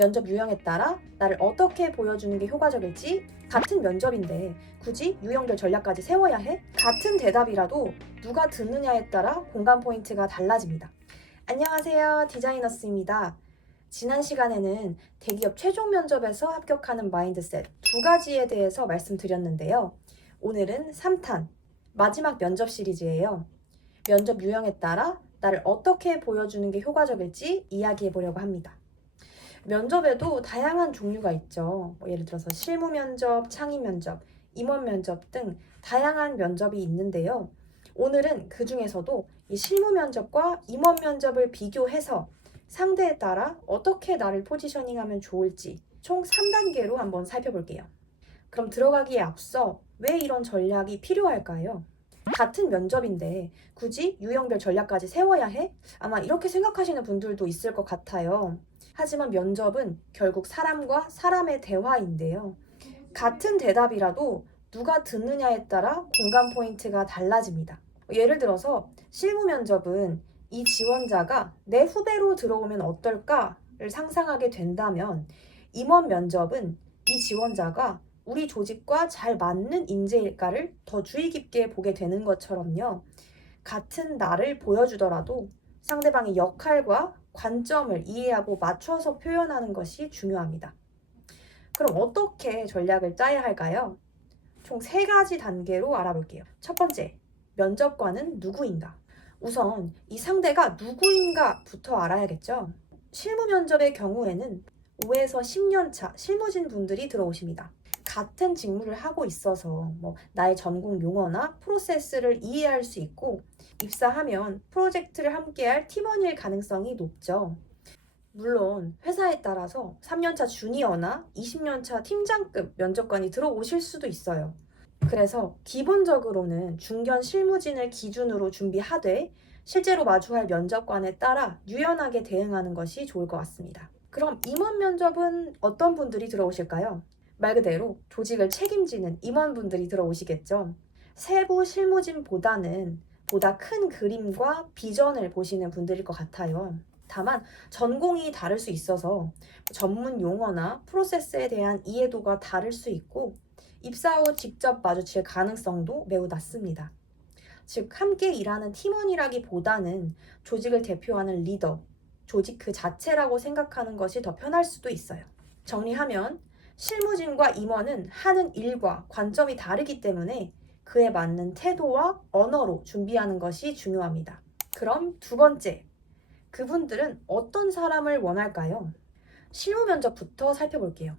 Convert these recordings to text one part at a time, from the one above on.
면접 유형에 따라 나를 어떻게 보여주는 게 효과적일지, 같은 면접인데 굳이 유형별 전략까지 세워야 해? 같은 대답이라도 누가 듣느냐에 따라 공감 포인트가 달라집니다. 안녕하세요, 디자이너스입니다. 지난 시간에는 대기업 최종 면접에서 합격하는 마인드셋 두 가지에 대해서 말씀드렸는데요. 오늘은 3탄, 마지막 면접 시리즈예요. 면접 유형에 따라 나를 어떻게 보여주는 게 효과적일지 이야기해 보려고 합니다. 면접에도 다양한 종류가 있죠. 예를 들어서 실무 면접, 창의 면접, 임원 면접 등 다양한 면접이 있는데요. 오늘은 그 중에서도 이 실무 면접과 임원 면접을 비교해서 상대에 따라 어떻게 나를 포지셔닝하면 좋을지 총 3단계로 한번 살펴볼게요. 그럼 들어가기에 앞서 왜 이런 전략이 필요할까요? 같은 면접인데 굳이 유형별 전략까지 세워야 해? 아마 이렇게 생각하시는 분들도 있을 것 같아요. 하지만 면접은 결국 사람과 사람의 대화인데요. 같은 대답이라도 누가 듣느냐에 따라 공감 포인트가 달라집니다. 예를 들어서 실무 면접은 이 지원자가 내 후배로 들어오면 어떨까를 상상하게 된다면, 임원 면접은 이 지원자가 우리 조직과 잘 맞는 인재일까를 더 주의 깊게 보게 되는 것처럼요. 같은 나를 보여주더라도 상대방의 역할과 관점을 이해하고 맞춰서 표현하는 것이 중요합니다. 그럼 어떻게 전략을 짜야 할까요? 총 3가지 단계로 알아볼게요. 첫 번째, 면접관은 누구인가? 우선 이 상대가 누구인가부터 알아야겠죠. 실무 면접의 경우에는 5에서 10년 차 실무진 분들이 들어오십니다. 같은 직무를 하고 있어서 나의 전공 용어나 프로세스를 이해할 수 있고, 입사하면 프로젝트를 함께할 팀원일 가능성이 높죠. 물론 회사에 따라서 3년차 주니어나 20년차 팀장급 면접관이 들어오실 수도 있어요. 그래서 기본적으로는 중견 실무진을 기준으로 준비하되 실제로 마주할 면접관에 따라 유연하게 대응하는 것이 좋을 것 같습니다. 그럼 임원 면접은 어떤 분들이 들어오실까요? 말 그대로 조직을 책임지는 임원분들이 들어오시겠죠. 세부 실무진보다는 보다 큰 그림과 비전을 보시는 분들일 것 같아요. 다만 전공이 다를 수 있어서 전문 용어나 프로세스에 대한 이해도가 다를 수 있고, 입사 후 직접 마주칠 가능성도 매우 낮습니다. 즉, 함께 일하는 팀원이라기보다는 조직을 대표하는 리더, 조직 그 자체라고 생각하는 것이 더 편할 수도 있어요. 정리하면 실무진과 임원은 하는 일과 관점이 다르기 때문에 그에 맞는 태도와 언어로 준비하는 것이 중요합니다. 그럼 두 번째, 그분들은 어떤 사람을 원할까요? 실무 면접부터 살펴볼게요.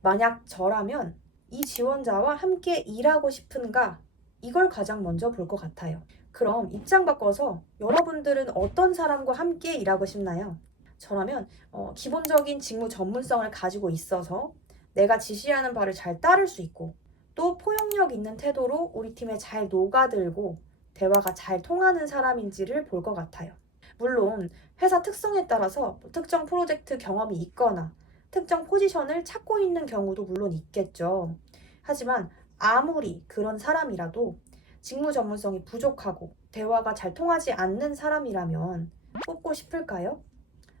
만약 저라면 이 지원자와 함께 일하고 싶은가? 이걸 가장 먼저 볼 것 같아요. 그럼 입장 바꿔서 여러분들은 어떤 사람과 함께 일하고 싶나요? 저라면 기본적인 직무 전문성을 가지고 있어서 내가 지시하는 바를 잘 따를 수 있고, 또 포용력 있는 태도로 우리 팀에 잘 녹아들고 대화가 잘 통하는 사람인지를 볼 것 같아요. 물론 회사 특성에 따라서 특정 프로젝트 경험이 있거나 특정 포지션을 찾고 있는 경우도 물론 있겠죠. 하지만 아무리 그런 사람이라도 직무 전문성이 부족하고 대화가 잘 통하지 않는 사람이라면 뽑고 싶을까요?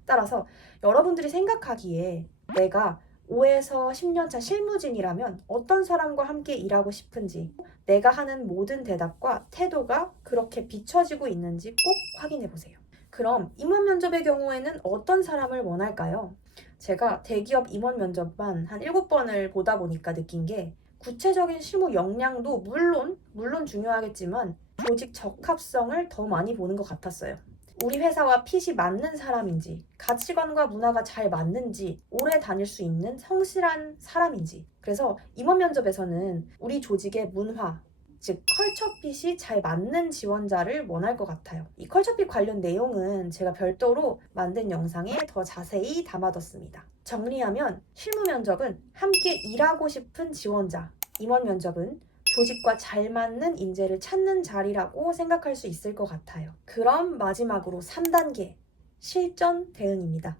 따라서 여러분들이 생각하기에 내가 5에서 10년차 실무진이라면 어떤 사람과 함께 일하고 싶은지, 내가 하는 모든 대답과 태도가 그렇게 비춰지고 있는지 꼭 확인해 보세요. 그럼 임원 면접의 경우에는 어떤 사람을 원할까요? 제가 대기업 임원 면접만 한 7번을 보다 보니까 느낀 게, 구체적인 실무 역량도 물론 중요하겠지만 조직 적합성을 더 많이 보는 것 같았어요. 우리 회사와 핏이 맞는 사람인지, 가치관과 문화가 잘 맞는지, 오래 다닐 수 있는 성실한 사람인지. 그래서 임원 면접에서는 우리 조직의 문화, 즉 컬처핏이 잘 맞는 지원자를 원할 것 같아요. 이 컬처핏 관련 내용은 제가 별도로 만든 영상에 더 자세히 담아뒀습니다. 정리하면 실무 면접은 함께 일하고 싶은 지원자, 임원 면접은 조직과 잘 맞는 인재를 찾는 자리라고 생각할 수 있을 것 같아요. 그럼 마지막으로 3단계, 실전 대응입니다.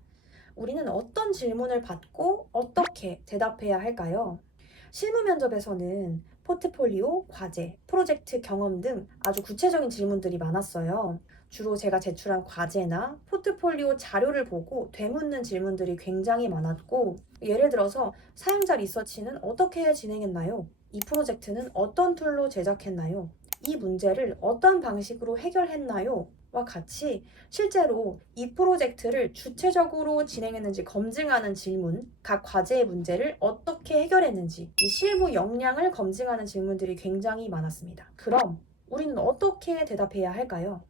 우리는 어떤 질문을 받고 어떻게 대답해야 할까요? 실무 면접에서는 포트폴리오, 과제, 프로젝트 경험 등 아주 구체적인 질문들이 많았어요. 주로 제가 제출한 과제나 포트폴리오 자료를 보고 되묻는 질문들이 굉장히 많았고, 예를 들어서 사용자 리서치는 어떻게 진행했나요? 이 프로젝트는 어떤 툴로 제작했나요? 이 문제를 어떤 방식으로 해결했나요? 와 같이 실제로 이 프로젝트를 주체적으로 진행했는지 검증하는 질문, 각 과제의 문제를 어떻게 해결했는지 이 실무 역량을 검증하는 질문들이 굉장히 많았습니다. 그럼 우리는 어떻게 대답해야 할까요?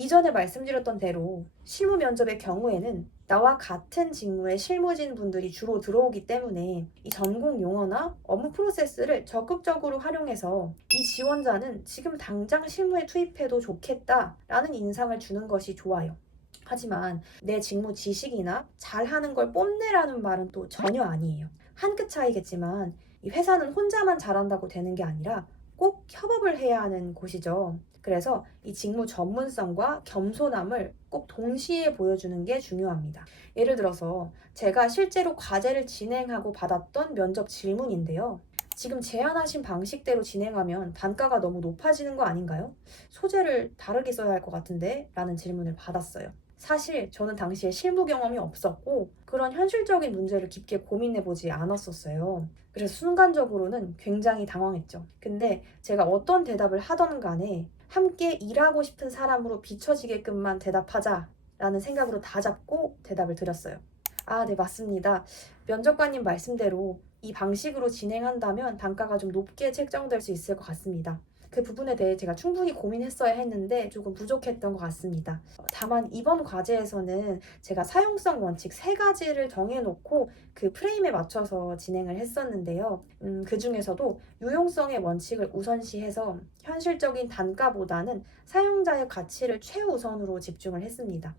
이전에 말씀드렸던 대로 실무 면접의 경우에는 나와 같은 직무의 실무진 분들이 주로 들어오기 때문에 이 전공 용어나 업무 프로세스를 적극적으로 활용해서 이 지원자는 지금 당장 실무에 투입해도 좋겠다라는 인상을 주는 것이 좋아요. 하지만 내 직무 지식이나 잘하는 걸 뽐내라는 말은 또 전혀 아니에요. 한 끗 차이겠지만 이 회사는 혼자만 잘한다고 되는 게 아니라 꼭 협업을 해야 하는 곳이죠. 그래서 이 직무 전문성과 겸손함을 꼭 동시에 보여주는 게 중요합니다. 예를 들어서 제가 실제로 과제를 진행하고 받았던 면접 질문인데요. 지금 제안하신 방식대로 진행하면 단가가 너무 높아지는 거 아닌가요? 소재를 다르게 써야 할 것 같은데? 라는 질문을 받았어요. 사실 저는 당시에 실무 경험이 없었고 그런 현실적인 문제를 깊게 고민해보지 않았었어요. 그래서 순간적으로는 굉장히 당황했죠. 근데 제가 어떤 대답을 하던 간에 함께 일하고 싶은 사람으로 비춰지게끔만 대답하자라는 생각으로 다잡고 대답을 드렸어요. 아, 네, 맞습니다. 면접관님 말씀대로 이 방식으로 진행한다면 단가가 좀 높게 책정될 수 있을 것 같습니다. 그 부분에 대해 제가 충분히 고민했어야 했는데 조금 부족했던 것 같습니다. 다만 이번 과제에서는 제가 사용성 원칙 3가지를 정해놓고 그 프레임에 맞춰서 진행을 했었는데요. 그 중에서도 유용성의 원칙을 우선시해서 현실적인 단가보다는 사용자의 가치를 최우선으로 집중을 했습니다.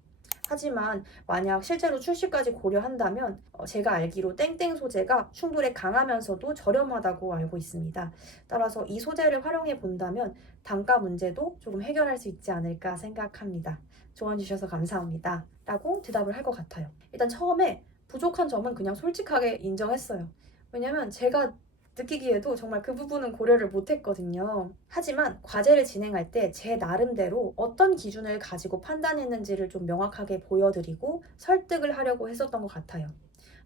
하지만 만약 실제로 출시까지 고려한다면 제가 알기로 땡땡 소재가 충분히 강하면서도 저렴하다고 알고 있습니다. 따라서 이 소재를 활용해 본다면 단가 문제도 조금 해결할 수 있지 않을까 생각합니다. 조언 주셔서 감사합니다. 라고 대답을 할 것 같아요. 일단 처음에 부족한 점은 그냥 솔직하게 인정했어요. 왜냐면 제가 느끼기에도 정말 그 부분은 고려를 못했거든요. 하지만 과제를 진행할 때 제 나름대로 어떤 기준을 가지고 판단했는지를 좀 명확하게 보여드리고 설득을 하려고 했었던 것 같아요.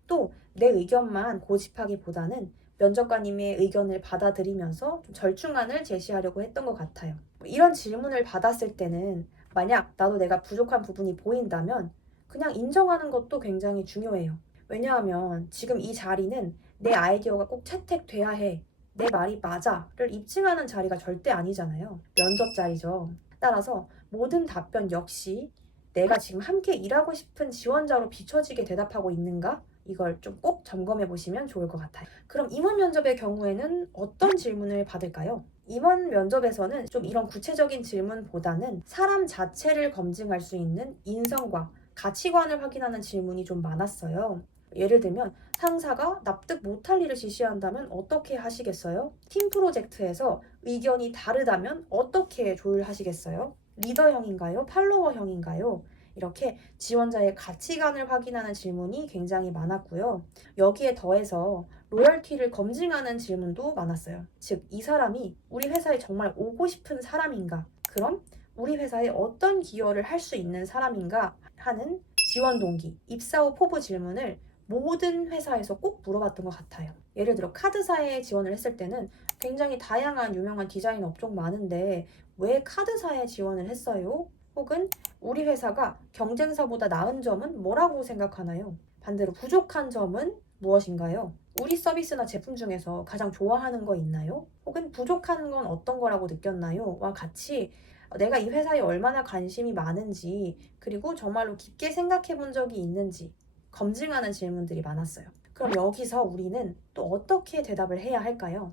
또 내 의견만 고집하기보다는 면접관님의 의견을 받아들이면서 좀 절충안을 제시하려고 했던 것 같아요. 이런 질문을 받았을 때는 만약 나도 내가 부족한 부분이 보인다면 그냥 인정하는 것도 굉장히 중요해요. 왜냐하면 지금 이 자리는 내 아이디어가 꼭 채택돼야 해. 내 말이 맞아를 입증하는 자리가 절대 아니잖아요. 면접 자리죠. 따라서 모든 답변 역시 내가 지금 함께 일하고 싶은 지원자로 비춰지게 대답하고 있는가? 이걸 좀 꼭 점검해 보시면 좋을 것 같아요. 그럼 임원 면접의 경우에는 어떤 질문을 받을까요? 임원 면접에서는 좀 이런 구체적인 질문보다는 사람 자체를 검증할 수 있는 인성과 가치관을 확인하는 질문이 좀 많았어요. 예를 들면 상사가 납득 못할 일을 지시한다면 어떻게 하시겠어요? 팀 프로젝트에서 의견이 다르다면 어떻게 조율하시겠어요? 리더형인가요? 팔로워형인가요? 이렇게 지원자의 가치관을 확인하는 질문이 굉장히 많았고요. 여기에 더해서 로열티를 검증하는 질문도 많았어요. 즉, 이 사람이 우리 회사에 정말 오고 싶은 사람인가? 그럼 우리 회사에 어떤 기여를 할 수 있는 사람인가? 하는 지원 동기, 입사 후 포부 질문을 모든 회사에서 꼭 물어봤던 것 같아요. 예를 들어 카드사에 지원을 했을 때는 굉장히 다양한 유명한 디자인 업종 많은데 왜 카드사에 지원을 했어요? 혹은 우리 회사가 경쟁사보다 나은 점은 뭐라고 생각하나요? 반대로 부족한 점은 무엇인가요? 우리 서비스나 제품 중에서 가장 좋아하는 거 있나요? 혹은 부족한 건 어떤 거라고 느꼈나요? 와 같이 내가 이 회사에 얼마나 관심이 많은지 그리고 정말로 깊게 생각해 본 적이 있는지 검증하는 질문들이 많았어요. 그럼 여기서 우리는 또 어떻게 대답을 해야 할까요?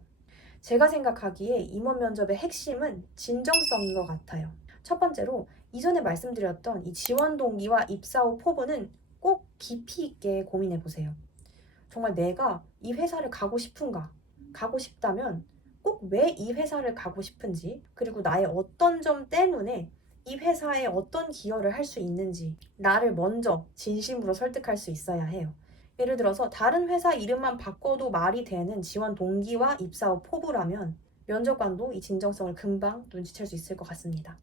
제가 생각하기에 임원 면접의 핵심은 진정성인 것 같아요. 첫 번째로 이전에 말씀드렸던 이 지원 동기와 입사 후 포부는 꼭 깊이 있게 고민해 보세요. 정말 내가 이 회사를 가고 싶은가? 가고 싶다면 꼭 왜 이 회사를 가고 싶은지, 그리고 나의 어떤 점 때문에 이 회사에 어떤 기여를 할 수 있는지 나를 먼저 진심으로 설득할 수 있어야 해요. 예를 들어서 다른 회사 이름만 바꿔도 말이 되는 지원 동기와 입사 후 포부라면 면접관도 이 진정성을 금방 눈치챌 수 있을 것 같습니다.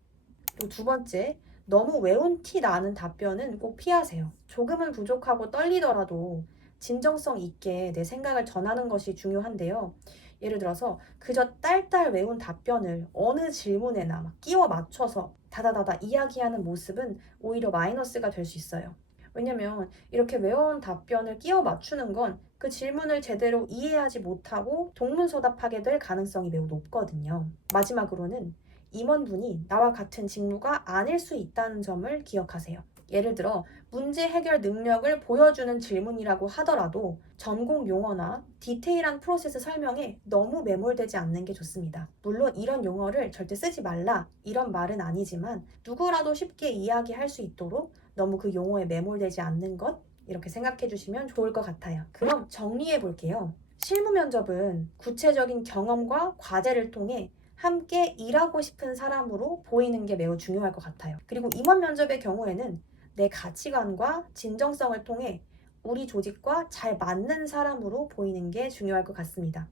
또 두 번째, 너무 외운 티 나는 답변은 꼭 피하세요. 조금은 부족하고 떨리더라도 진정성 있게 내 생각을 전하는 것이 중요한데요. 예를 들어서 그저 딸딸 외운 답변을 어느 질문에나 막 끼워 맞춰서 다다다다 이야기하는 모습은 오히려 마이너스가 될 수 있어요. 왜냐면 이렇게 외워온 답변을 끼워 맞추는 건 그 질문을 제대로 이해하지 못하고 동문서답하게 될 가능성이 매우 높거든요. 마지막으로는 임원분이 나와 같은 직무가 아닐 수 있다는 점을 기억하세요. 예를 들어 문제 해결 능력을 보여주는 질문이라고 하더라도 전공 용어나 디테일한 프로세스 설명에 너무 매몰되지 않는 게 좋습니다. 물론 이런 용어를 절대 쓰지 말라 이런 말은 아니지만 누구라도 쉽게 이야기할 수 있도록 너무 그 용어에 매몰되지 않는 것 이렇게 생각해 주시면 좋을 것 같아요. 그럼 정리해 볼게요. 실무 면접은 구체적인 경험과 과제를 통해 함께 일하고 싶은 사람으로 보이는 게 매우 중요할 것 같아요. 그리고 임원 면접의 경우에는 내 가치관과 진정성을 통해 우리 조직과 잘 맞는 사람으로 보이는 게 중요할 것 같습니다.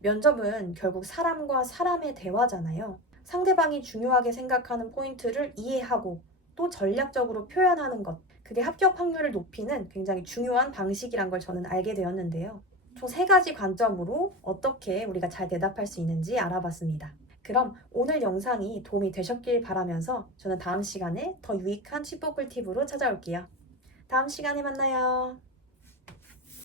면접은 결국 사람과 사람의 대화잖아요. 상대방이 중요하게 생각하는 포인트를 이해하고 또 전략적으로 표현하는 것. 그게 합격 확률을 높이는 굉장히 중요한 방식이란 걸 저는 알게 되었는데요. 총 3가지 관점으로 어떻게 우리가 잘 대답할 수 있는지 알아봤습니다. 그럼 오늘 영상이 도움이 되셨길 바라면서 저는 다음 시간에 더 유익한 칩보 꿀팁으로 찾아올게요. 다음 시간에 만나요.